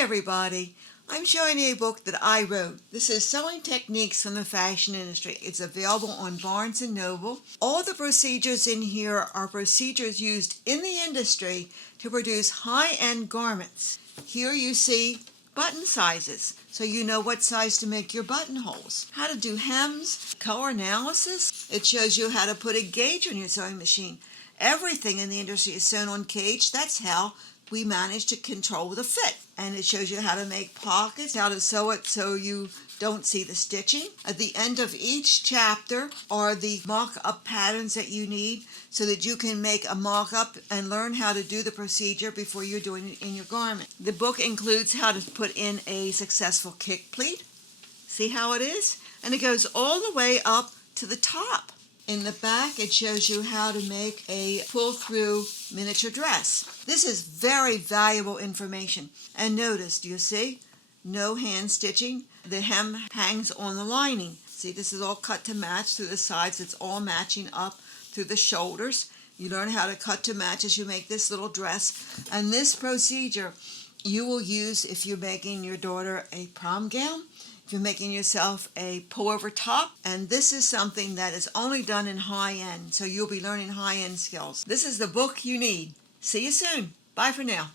everybody. I'm showing you a book that I wrote. This is Sewing Techniques from the Fashion Industry. It's available on Barnes & Noble. All the procedures in here are procedures used in the industry to produce high-end garments. Here you see button sizes, so you know what size to make your buttonholes. How to do hems, color analysis. It shows you how to put a gauge on your sewing machine. Everything in the industry is sewn on gauge. That's how we manage to control the fit. And it shows you how to make pockets, how to sew it so you don't see the stitching. At the end of each chapter are the mock-up patterns that you need so that you can make a mock-up and learn how to do the procedure before you're doing it in your garment. The book includes how to put in a successful kick pleat. See how it is? And it goes all the way up to the top. In the back, it shows you how to make a pull-through miniature dress. This is very valuable information. And notice, do you see? No hand stitching. The hem hangs on the lining. See, this is all cut to match through the sides. It's all matching up through the shoulders. You learn how to cut to match as you make this little dress. And this procedure you will use if you're making your daughter a prom gown, if you're making yourself a pullover top, and this is something that is only done in high-end, so you'll be learning high-end skills. This is the book you need. See you soon. Bye for now.